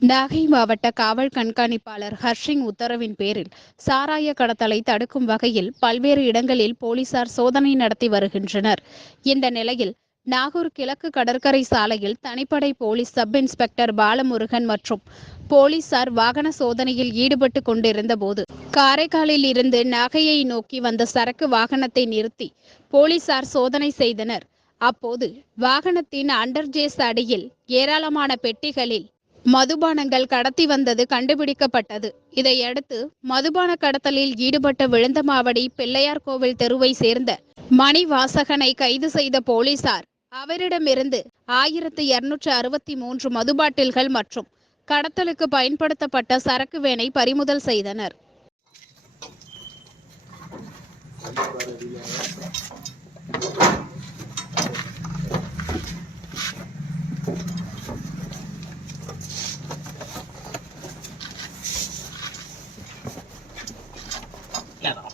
நாகை மாவட்ட காவல் கண்காணிப்பாளர் ஹர்ஷிங் உத்தரவின் பேரில் சாராய கடத்தலை தடுக்கும் வகையில் பல்வேறு இடங்களில் போலீசார் சோதனை நடத்தி வருகின்றனர். இந்த நிலையில் நாகூர் கிழக்கு கடற்கரை சாலையில் தனிப்படை போலீஸ் சப் இன்ஸ்பெக்டர் பாலமுருகன் மற்றும் போலீசார் வாகன சோதனையில் ஈடுபட்டு கொண்டிருந்த போது காரைக்காலில் இருந்து நாகையை நோக்கி வந்த சரக்கு வாகனத்தை நிறுத்தி போலீசார் சோதனை செய்தனர். அப்போது வாகனத்தின் அண்டர்ஜேஸ் அடியில் ஏராளமான பெட்டிகளில் மதுபானங்கள் கடத்தி வந்தது கண்டுபிடிக்கப்பட்டது இதையடுத்து மதுபான கடத்தலில் ஈடுபட்ட விழுந்தமாவடி பிள்ளையார் கோவில் தெருவை சேர்ந்த மணி வாசகனை கைது செய்த போலீசார் அவரிடமிருந்து ஆயிரத்து இருநூற்று அறுபத்தி மூன்று மதுபாட்டில்கள் மற்றும் கடத்தலுக்கு பயன்படுத்தப்பட்ட சரக்கு வேனை பறிமுதல் செய்தனர் Thank you. Claro.